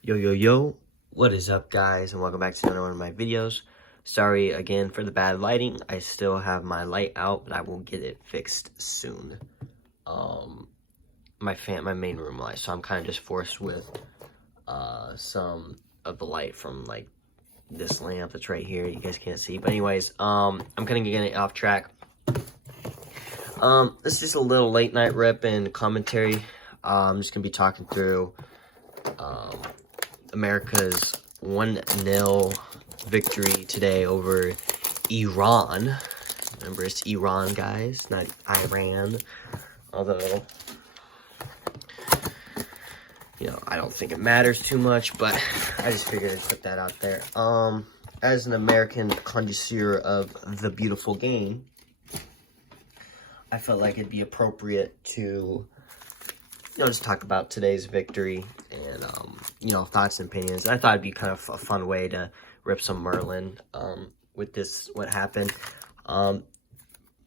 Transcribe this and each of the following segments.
Yo, what is up, guys, and welcome back to another one of my videos. Sorry again for the bad lighting. I still have my light out, but I will get it fixed soon. My main room light, so I'm kind of just forced with some of the light from like this lamp that's right here. You guys can't see, but anyways, I'm kind of getting off track. This is just a little late night rip and commentary. I'm just gonna be talking through America's 1-0 victory today over Iran. Remember, it's Iran, guys, not Iran. Although, I don't think it matters too much, but I just figured I'd put that out there. As an American connoisseur of the beautiful game, I felt like it'd be appropriate to just talk about today's victory and, thoughts and opinions. I thought it'd be kind of a fun way to rip some Merlin with this, what happened.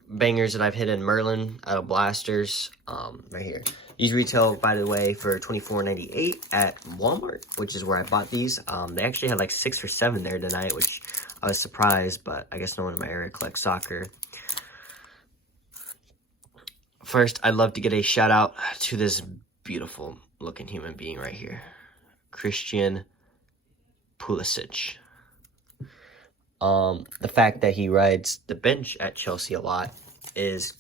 Bangers that I've hit in Merlin out of blasters, right here. These retail, by the way, for $24.98 at Walmart, which is where I bought these. They actually had like 6 or 7 there tonight, which I was surprised, but I guess no one in my area collects soccer. First, I'd love to get a shout out to this beautiful looking human being right here, Christian Pulisic. The fact that he rides the bench at Chelsea a lot is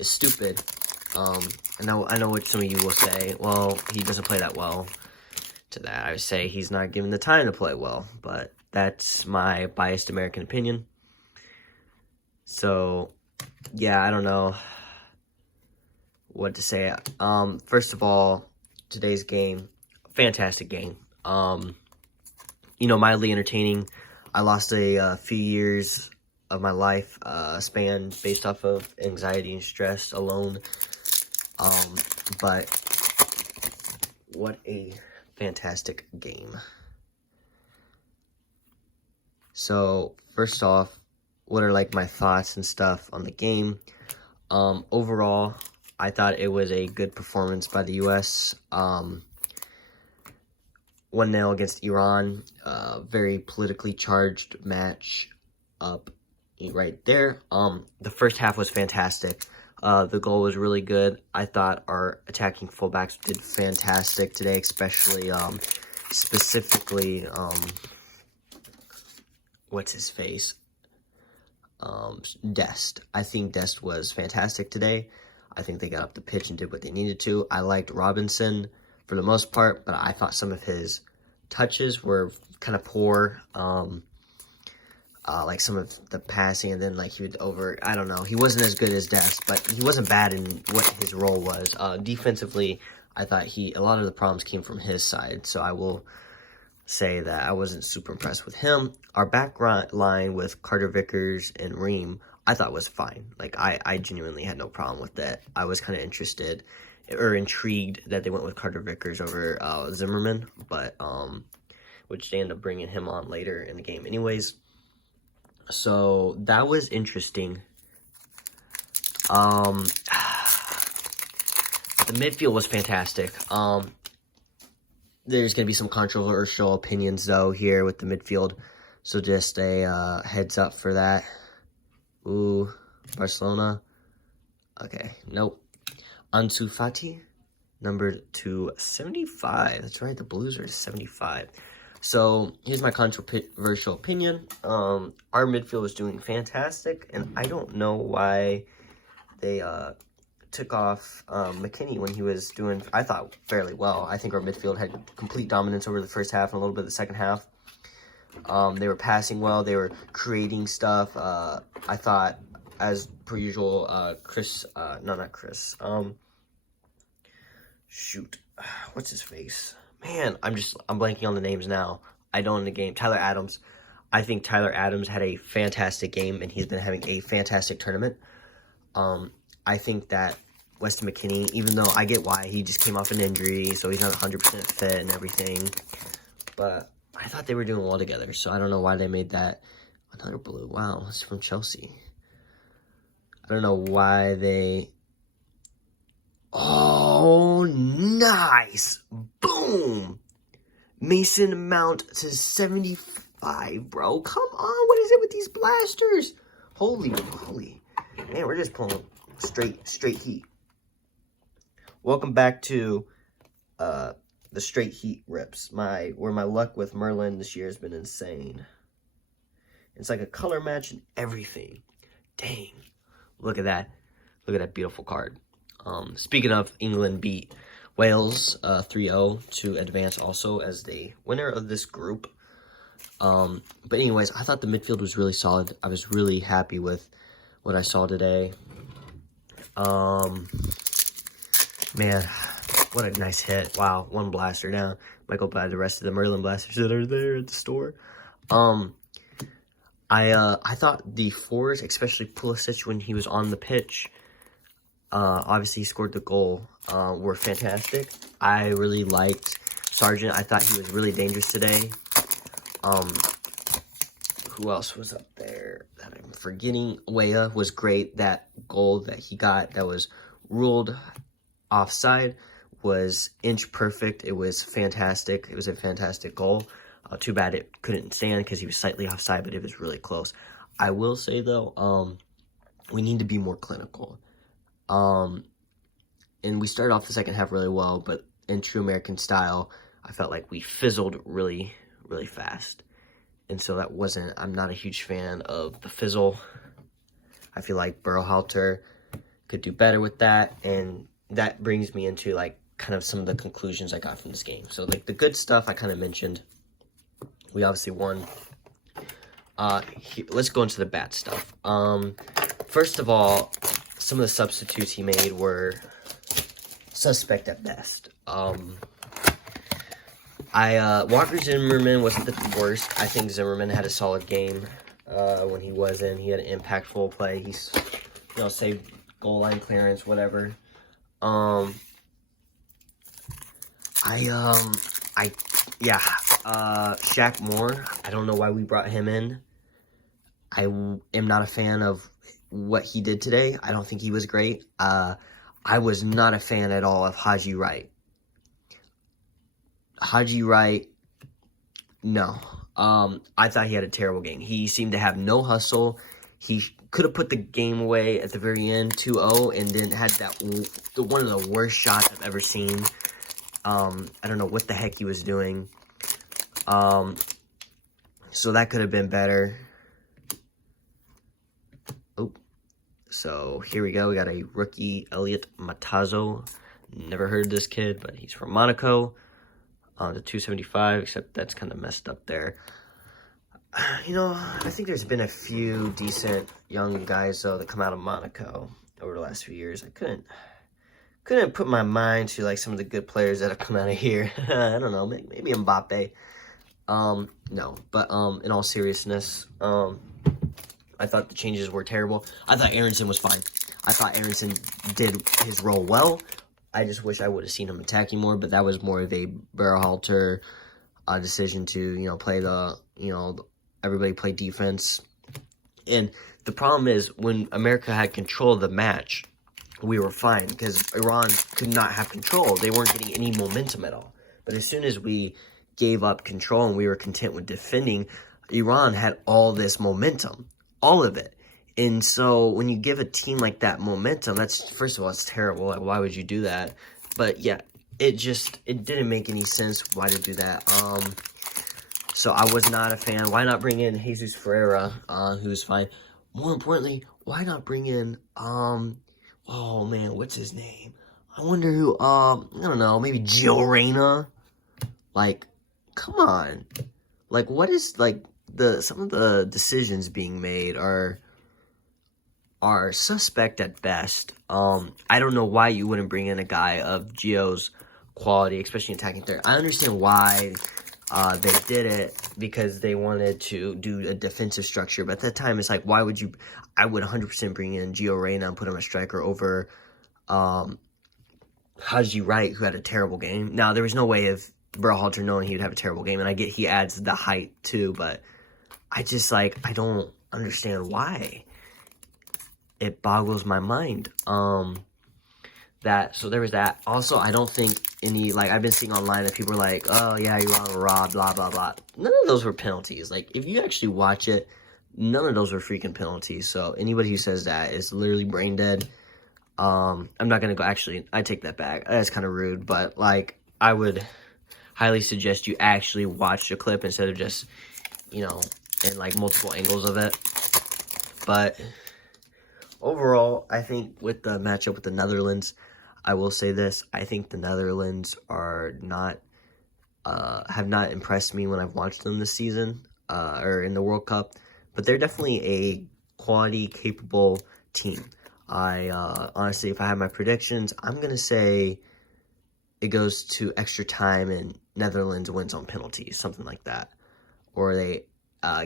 stupid. I know what some of you will say. Well, he doesn't play that well. To that, I would say he's not given the time to play well, but that's my biased American opinion. So, yeah, I don't know what to say. First of all, today's game, fantastic game. Mildly entertaining. I lost a few years of my life span based off of anxiety and stress alone. But what a fantastic game. So, first off, what are like my thoughts and stuff on the game? Overall, I thought it was a good performance by the U.S. 1-0 against Iran. Very politically charged match up right there. The first half was fantastic. The goal was really good. I thought our attacking fullbacks did fantastic today, especially specifically what's his face? Dest. I think Dest was fantastic today. I think they got up the pitch and did what they needed to. I liked Robinson for the most part, but I thought some of his touches were kind of poor. Like some of the passing, and then like he would I don't know. He wasn't as good as Dest, but he wasn't bad in what his role was. Defensively, I thought a lot of the problems came from his side, so I will say that I wasn't super impressed with him. Our back line with Carter Vickers and Ream, I thought was fine. Like, I genuinely had no problem with that. I was kind of interested or intrigued that they went with Carter Vickers over Zimmerman, but which they ended up bringing him on later in the game anyways. So that was interesting. The midfield was fantastic. There's going to be some controversial opinions, though, here with the midfield. So just a heads up for that. Ooh, Barcelona. Okay, nope. Ansu Fati, number 275. That's right, the Blues are 75. So here's my controversial opinion. Our midfield was doing fantastic, and I don't know why they took off McKinney when he was doing, I thought, fairly well. I think our midfield had complete dominance over the first half and a little bit of the second half. They were passing well. They were creating stuff. I thought, as per usual, what's his face? Man, I'm blanking on the names now. I don't in the game. Tyler Adams. I think Tyler Adams had a fantastic game, and he's been having a fantastic tournament. I think that Weston McKennie, even though I get why he just came off an injury, so he's not 100% fit and everything, but I thought they were doing well together, so I don't know why they made that another blue. Wow, it's from Chelsea. I don't know why they... Oh, nice! Boom! Mason Mount to 75, bro. Come on, what is it with these blasters? Holy moly. Man, we're just pulling straight heat. Welcome back to the straight heat rips. Where my luck with Merlin this year has been insane. It's like a color match and everything. Dang. Look at that. Look at that beautiful card. Speaking of, England beat Wales 3-0 to advance also as the winner of this group. But anyways, I thought the midfield was really solid. I was really happy with what I saw today. Man, what a nice hit. Wow, one blaster down. Michael buy the rest of the Merlin blasters that are there at the store. I thought the forwards, especially Pulisic when he was on the pitch, obviously he scored the goal, were fantastic. I really liked Sargent. I thought he was really dangerous today. Who else was up there that I'm forgetting? Weah was great. That goal that he got that was ruled offside was inch perfect. It was fantastic. It was a fantastic goal. Too bad it couldn't stand because he was slightly offside, but it was really close. I will say, though, we need to be more clinical. And we started off the second half really well, but in true American style, I felt like we fizzled really, really fast. And so that wasn't, I'm not a huge fan of the fizzle. I feel like Berhalter could do better with that. And that brings me into, like, kind of some of the conclusions I got from this game. So, like, the good stuff I kind of mentioned. We obviously won. Let's go into the bad stuff. First of all, some of the substitutes he made were suspect at best. Walker Zimmerman wasn't the worst. I think Zimmerman had a solid game when he was in. He had an impactful play. He's, saved goal line clearance, whatever. Shaq Moore, I don't know why we brought him in. I am not a fan of what he did today. I don't think he was great. I was not a fan at all of Haji Wright. Haji Wright, no. I thought he had a terrible game. He seemed to have no hustle. He could have put the game away at the very end, 2-0, and then had one of the worst shots I've ever seen. I don't know what the heck he was doing. So that could have been better. Oh, so here we go. We got a rookie, Elliot Matazo. Never heard of this kid, but he's from Monaco. To 275, except that's kind of messed up there. I think there's been a few decent young guys, though, that come out of Monaco over the last few years. I couldn't put my mind to, like, some of the good players that have come out of here. I don't know, maybe Mbappe. No, but in all seriousness, I thought the changes were terrible. I thought Aronson was fine. I thought Aronson did his role well. I just wish I would have seen him attacking more, but that was more of a Berhalter decision to, play everybody play defense. And the problem is, when America had control of the match, we were fine because Iran could not have control. They weren't getting any momentum at all. But as soon as we gave up control and we were content with defending, Iran had all this momentum, all of it. And so when you give a team like that momentum, that's, first of all, it's terrible. Like, why would you do that? But yeah, it didn't make any sense why to do that. So I was not a fan. Why not bring in Jesus Ferreira, who's fine? More importantly, why not bring in, oh man, what's his name? I wonder who, I don't know, maybe Gio Reyna? Like, come on. Like, what is, like, some of the decisions being made are suspect at best. I don't know why you wouldn't bring in a guy of Gio's quality, especially attacking third. I understand why they did it, because they wanted to do a defensive structure. But at that time, it's like, why would you? I would 100% bring in Gio Reyna and put him a striker over Haji Wright, who had a terrible game. Now, there was no way of Berhalter knowing he would have a terrible game, and I get he adds the height too, but I just, I don't understand why. It boggles my mind. So there was that. Also, I don't think any, like, I've been seeing online that people are like, oh, yeah, you're on Raw, blah, blah, blah. None of those were penalties. Like, if you actually watch it, none of those were freaking penalties. So, anybody who says that is literally brain dead. I'm not going to go, actually, I take that back. That's kind of rude, but, like, I would highly suggest you actually watch the clip instead of just, you know, in, like, multiple angles of it. But overall, I think with the matchup with the Netherlands, I will say this. I think the Netherlands are not, have not impressed me when I've watched them this season, or in the World Cup. But they're definitely a quality, capable team. Honestly, if I have my predictions, I'm going to say it goes to extra time and Netherlands wins on penalties, something like that. Or they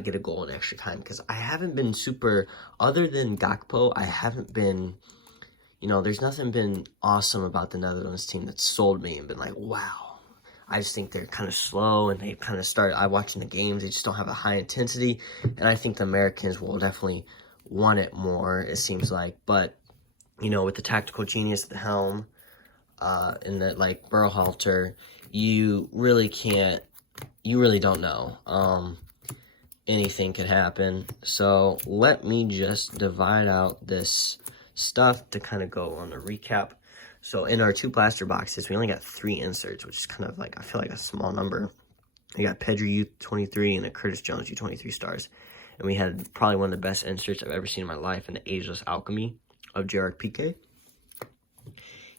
get a goal in extra time. Because I haven't been super, other than Gakpo, I haven't been, you know, there's nothing been awesome about the Netherlands team that sold me and been like, wow. I just think they're kind of slow and they kind of start, I watching the games, they just don't have a high intensity. And I think the Americans will definitely want it more, it seems like. But, you know, with the tactical genius at the helm, and that, like, Berhalter, you really can't, you really don't know. Anything could happen. So let me just divide out this stuff to kind of go on a recap. So in our 2 blaster boxes, we only got 3 inserts, which is kind of like, I feel like a small number. We got Pedri U23 and a Curtis Jones U23 stars. And we had probably one of the best inserts I've ever seen in my life in the Ageless Alchemy of Gerard Piqué.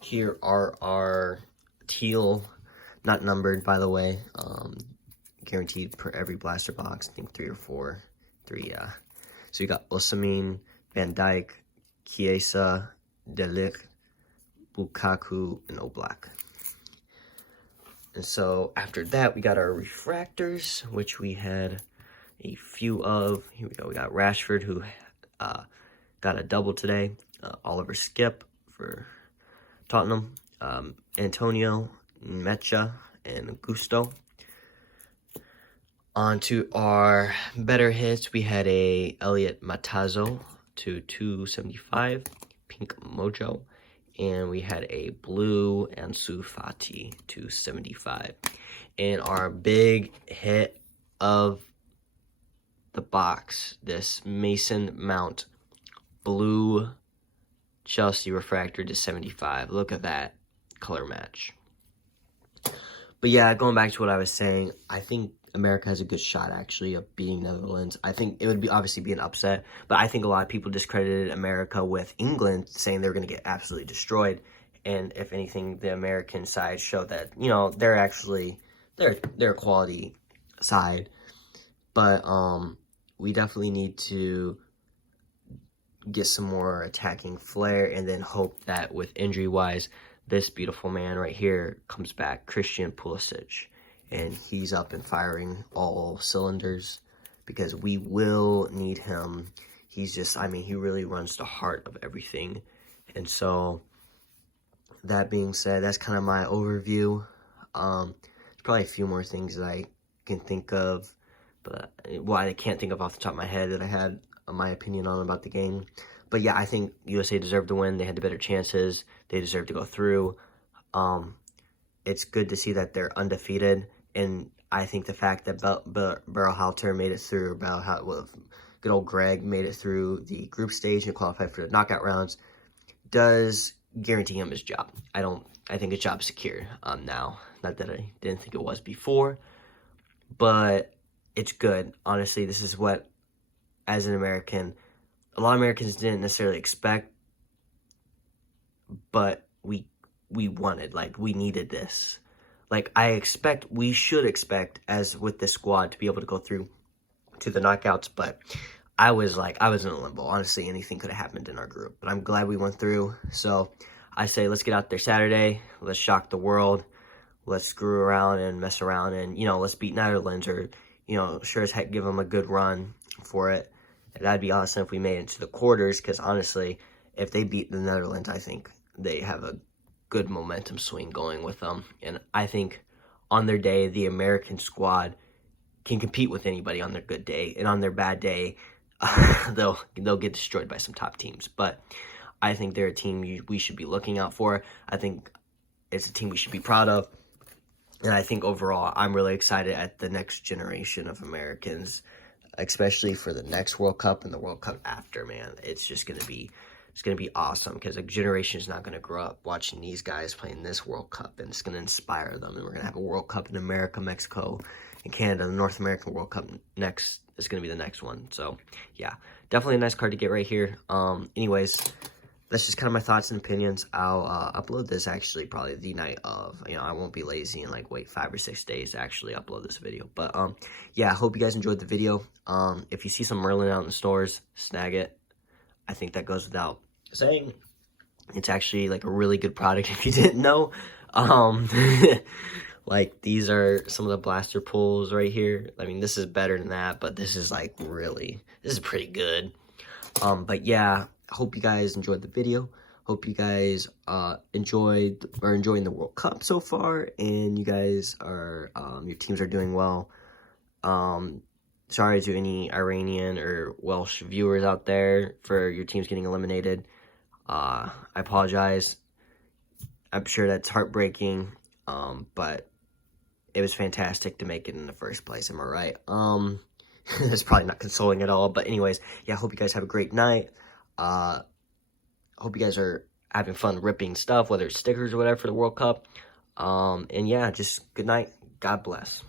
Here are our teal, not numbered, by the way, guaranteed per every blaster box. I think 3 or 4. 3, yeah. So you got Osimhen, Van Dijk, Chiesa, De Ligt, Lukaku, and Oblak. And so after that, we got our refractors, which we had a few of. Here we go. We got Rashford, who got a double today. Oliver Skip for Tottenham. Antonio, Mecha, and Gusto. On to our better hits, we had a Elliot Matazo to 275, Pink Mojo, and we had a blue Ansu Fati to 75. And our big hit of the box, this Mason Mount blue Chelsea refractor to 75. Look at that color match. But yeah, going back to what I was saying, I think America has a good shot, actually, of beating Netherlands. I think it would be obviously be an upset, but I think a lot of people discredited America with England, saying they're going to get absolutely destroyed. And if anything, the American side showed that, you know, they're actually, they're a quality side. But we definitely need to get some more attacking flair and then hope that with injury-wise, this beautiful man right here comes back, Christian Pulisic. And he's up and firing all cylinders because we will need him. He's just, I mean, he really runs the heart of everything. And so, that being said, that's kind of my overview. There's probably a few more things that I can think of, but, well, I can't think of off the top of my head that I had my opinion on about the game. But yeah, I think USA deserved to win. They had the better chances. They deserved to go through. It's good to see that they're undefeated. And I think the fact that Berhalter made it through, good old Greg made it through the group stage and qualified for the knockout rounds, does guarantee him his job. I think his job's secure now. Not that I didn't think it was before, but it's good. Honestly, this is what, as an American, a lot of Americans didn't necessarily expect, but we wanted, like, we needed this. Like, we should expect, as with this squad, to be able to go through to the knockouts, but I was in a limbo. Honestly, anything could have happened in our group, but I'm glad we went through. So I say, let's get out there Saturday. Let's shock the world. Let's screw around and mess around and, you know, let's beat Netherlands or, you know, sure as heck give them a good run for it. And that'd be awesome if we made it to the quarters, because honestly, if they beat the Netherlands, I think they have a good momentum swing going with them. And I think on their day, the American squad can compete with anybody on their good day. And on their bad day, they'll get destroyed by some top teams. But I think they're a team we should be looking out for. I think it's a team we should be proud of. And I think overall, I'm really excited at the next generation of Americans, especially for the next World Cup and the World Cup after, man. It's just going to be, it's going to be awesome because a generation is not going to grow up watching these guys playing this World Cup, and it's going to inspire them. And we're going to have a World Cup in America, Mexico, and Canada. The North American World Cup next is going to be the next one. So, yeah, definitely a nice card to get right here. Anyways, that's just kind of my thoughts and opinions. I'll upload this actually probably the night of. I won't be lazy and like wait 5 or 6 days to actually upload this video. But yeah, I hope you guys enjoyed the video. If you see some Merlin out in the stores, snag it. I think that goes without saying. It's actually like a really good product if you didn't know. Like these are some of the blaster pulls right here. I mean, this is better than that, but this is like this is pretty good. But yeah, I hope you guys enjoyed the video. Hope you guys enjoying the World Cup so far, and you guys are your teams are doing well. Sorry to any Iranian or Welsh viewers out there for your teams getting eliminated. I apologize. I'm sure that's heartbreaking, but it was fantastic to make it in the first place. Am I right? It's probably not consoling at all, but anyways, yeah, I hope you guys have a great night. Hope you guys are having fun ripping stuff, whether it's stickers or whatever for the World Cup. And yeah, just good night. God bless.